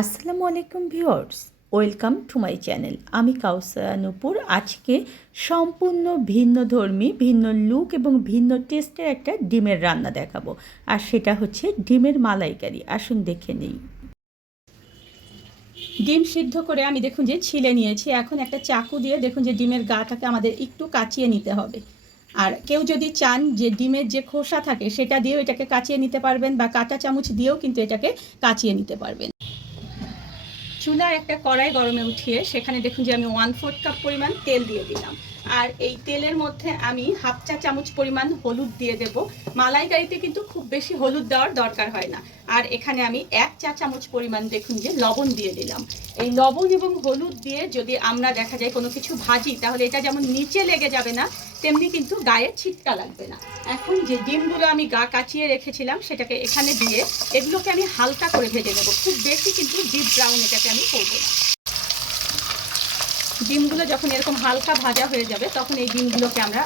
আসসালামু আলাইকুম viewers, welcome to my channel. আমি কাউসার নূপুর। আজকে সম্পূর্ণ ভিন্নধর্মী, ভিন্ন লুক এবং ভিন্ন টেস্টের একটা ডিমের রান্না দেখাবো, আর সেটা হচ্ছে ডিমের মালাইকারি। আসুন দেখে নিই। ডিম সিদ্ধ করে আমি দেখুন যে ছিলে নিয়েছি। এখন একটা চাকু দিয়ে দেখুন যে ডিমের গাটাকে আমাদের একটু কাচিয়ে নিতে হবে। আর কেউ যদি চান যে ডিমের যে খোসা থাকে সেটা দিয়েও এটাকে কাচিয়ে নিতে পারবেন, বা কাঁটা চামচ দিয়েও কিন্তু এটাকে কাচিয়ে নিতে পারবেন। চুলার একটা কড়াই গরমে উঠিয়ে সেখানে দেখুন যে আমি 1/4 কাপ পরিমাণ তেল দিয়ে দিলাম। আর এই তেলের মধ্যে আমি হাফ চা চামচ পরিমাণ হলুদ দিয়ে দেব। মালাইকারিতে কিন্তু খুব বেশি হলুদ দেওয়ার দরকার হয় না। আর এখানে আমি 1 চা চামচ পরিমাণ দেখুন যে লবণ দিয়ে দিলাম। এই লবণ এবং হলুদ দিয়ে যদি আমরা দেখা যায় কোনো কিছু ভাজি, তাহলে এটা যেমন নিচে লেগে যাবে না, তেমনি কিন্তু গায়ে ছিটকা লাগবে না। এখন যে ডিমগুলো আমি গা কাচিয়ে রেখেছিলাম সেটাকে এখানে দিয়ে এগুলোকে আমি হালকা করে ভেজে নেব। খুব বেশি কিন্তু ডিপ ব্রাউন এটাকে আমি করবো না। ডিমগুলো যখন এরকম হালকা ভাজা হয়ে যাবে তখন এই ডিমগুলোকে আমরা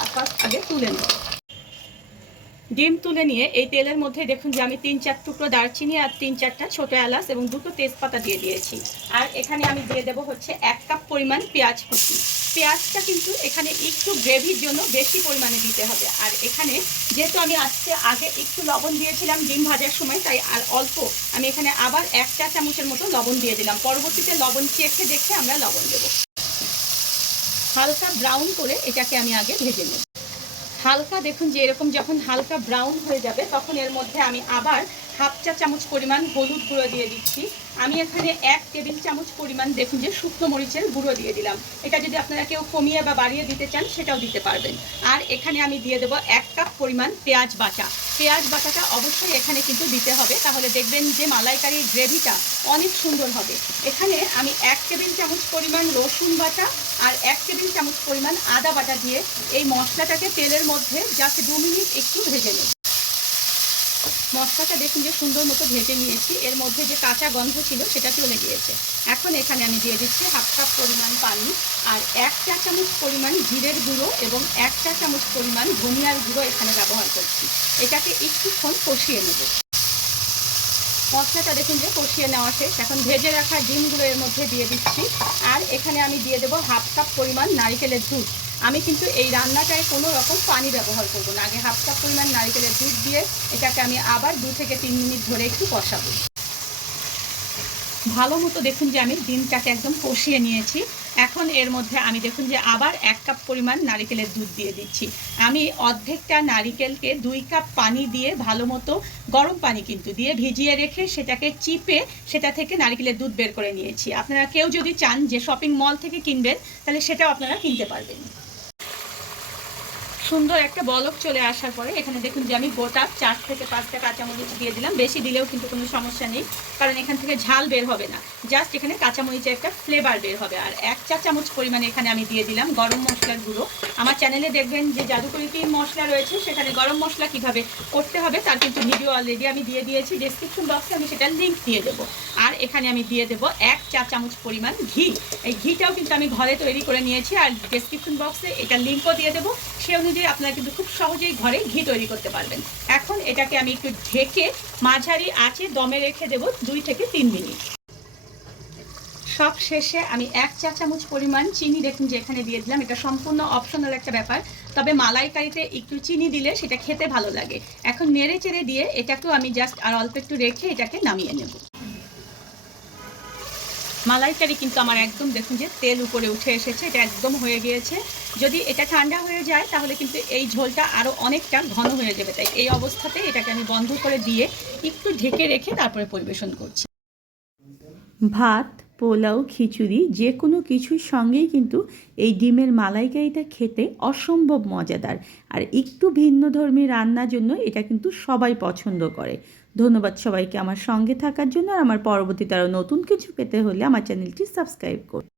আগে তুলে নেব। ডিম তুলে নিয়ে এই তেলের মধ্যে দেখুন যে আমি 3-4 টুকরো দারচিনি আর 3-4টা ছোটো এলাচ এবং 2টো তেজপাতা দিয়ে দিয়েছি। আর এখানে আমি দিয়ে দেবো হচ্ছে 1 কাপ পরিমাণ পেঁয়াজ কুচি। পেঁয়াজটা কিন্তু এখানে একটু গ্রেভির জন্য বেশি পরিমাণে দিতে হবে। আর এখানে যেহেতু আমি আগে একটু লবণ দিয়েছিলাম ডিম ভাজার সময়, তাই আর অল্প আমি এখানে আবার 1 চা চামচের মতো লবণ দিয়ে দিলাম। পরবর্তীতে লবণ চেখে দেখে আমরা লবণ দেবো। হালকা ব্রাউন করে এটাকে আমি আগে ভেজে নেব। হালকা দেখুন যে এরকম যখন হালকা ব্রাউন হয়ে যাবে তখন এর মধ্যে আমি আবার হাফ চা চামচ পরিমাণ হলুদ গুঁড়ো দিয়ে দিচ্ছি। আমি এখানে 1 টেবিল চামচ পরিমাণ দেখুন যে শুকনো মরিচের গুঁড়ো দিয়ে দিলাম। এটা যদি আপনারা কেউ কমিয়ে বা বাড়িয়ে দিতে চান সেটাও দিতে পারবেন। আর এখানে আমি দিয়ে দেবো 1 কাপ পরিমাণ পেঁয়াজ বাটা। পেঁয়াজ বাটাটা অবশ্যই এখানে কিন্তু দিতে হবে, তাহলে দেখবেন যে মালাইকারির গ্রেভিটা অনেক সুন্দর হবে। এখানে আমি 1 টেবিল চামচ পরিমাণ রসুন বাটা আর 1 টেবিল চামচ পরিমাণ আদা বাটা দিয়ে এই মশলাটাকে তেলের মধ্যে জাস্ট 2 মিনিট একটু ভেজে নেব। মশলাটা দেখুন যে সুন্দর মতো ভেজে নিয়েছি। এর মধ্যে যে কাঁচা গন্ধ ছিল সেটা চলে গিয়েছে। এখন এখানে আমি দিয়ে দিচ্ছি হাফ কাপ পরিমাণ পানি আর 1 চা চামচ পরিমাণ জিরের গুঁড়ো এবং 1 চা চামচ পরিমাণ ধনিয়ার গুঁড়ো এখানে ব্যবহার করছি। এটাকে একটুক্ষণ কষিয়ে নেব। মশলাটা দেখুন যে কষিয়ে নেওয়া শেষ। এখন ভেজে রাখা ডিমগুলো এর মধ্যে দিয়ে দিচ্ছি। আর এখানে আমি দিয়ে দেবো হাফ কাপ পরিমাণ নারিকেলের দুধ। আমি কিন্তু এই রান্নাটায় কোনো রকম পানি ব্যবহার করব না। আগে হাফ কাপ পরিমাণ নারিকেলের দুধ দিয়ে এটাকে আমি আবার 2 থেকে 3 মিনিট ধরে একটু কষাবো। ভালো মতো দেখুন যে আমি ডিমটাকে একদম কষিয়ে নিয়েছি। এখন এর মধ্যে আমি দেখুন যে আবার 1 কাপ পরিমাণ নারিকেলের দুধ দিয়ে দিচ্ছি। আমি অর্ধেকটা নারিকেলকে 2 কাপ পানি দিয়ে ভালো মতো গরম পানি কিন্তু দিয়ে ভিজিয়ে রেখে সেটাকে চিপে সেটা থেকে নারিকেলের দুধ বের করে নিয়েছি। আপনারা কেউ যদি চান যে শপিং মল থেকে কিনবেন তাহলে সেটাও আপনারা কিনতে পারবেন। সুন্দর একটা বলক চলে আসার পরে এখানে দেখুন যে আমি গোটা 4 থেকে 5টা কাঁচামরিচ দিয়ে দিলাম। বেশি দিলেও কিন্তু কোনো সমস্যা নেই, কারণ এখান থেকে ঝাল বের হবে না, জাস্ট এখানে কাঁচামরিচের একটা ফ্লেভার বের হবে। আর 1 চা চামচ পরিমাণে এখানে আমি দিয়ে দিলাম গরম মশলার গুঁড়ো। আমার চ্যানেলে দেখবেন যে জাদুকরি 3 মশলা রয়েছে, সেখানে গরম মশলা কীভাবে করতে হবে তার কিন্তু ভিডিও অলরেডি আমি দিয়ে দিয়েছি। ডেসক্রিপশন বক্সে আমি সেটার লিঙ্ক দিয়ে দেবো। আর এখানে আমি দিয়ে দেবো 1 চা চামচ পরিমাণ ঘি। এই ঘিটাও কিন্তু আমি ঘরে তৈরি করে নিয়েছি, আর ডেসক্রিপশন বক্সে এটার লিঙ্কও দিয়ে দেবো। সে অনুযায়ী আপনারা কিন্তু খুব সহজেই ঘরে ঘি তৈরি করতে পারবেন। এখন এটাকে আমি একটু ঢেকে মাঝারি আঁচে দমে রেখে দেব 2 থেকে 3 মিনিট। সব শেষে আমি 1 চা চামচ পরিমাণ চিনি দেখুন যে এখানে দিয়ে দিলাম। এটা সম্পূর্ণ অপশনাল একটা ব্যাপার, তবে মালাইকারিতে একটু চিনি দিলে সেটা খেতে ভালো লাগে। এখন নেড়ে চেড়ে দিয়ে এটাকেও আমি জাস্ট আর অল্প একটু রেখে এটাকে নামিয়ে নেব। মালাইকারি কিন্তু আমার একদম দেখুন যে তেল উপরে উঠে এসেছে, এটা একদম হয়ে গিয়েছে। যদি এটা ঠান্ডা হয়ে যায় তাহলে কিন্তু এই ঝোলটা আরও অনেকটা ঘন হয়ে যাবে, তাই এই অবস্থাতে এটাকে আমি বন্ধ করে দিয়ে একটু ঢেকে রেখে তারপরে পরিবেশন করছি। ভাত, পোলাও, খিচুড়ি যে কোনো কিছুর সঙ্গেই কিন্তু এই ডিমের মালাইকারিটা খেতে অসম্ভব মজাদার। আর একটু ভিন্নধর্মী রান্নার জন্য এটা কিন্তু সবাই পছন্দ করে। ধন্যবাদ সবাইকে আমার সঙ্গে থাকার জন্য। আর আমার পরবর্তীতে আরও নতুন কিছু পেতে হলে আমার চ্যানেলটি সাবস্ক্রাইব করুন।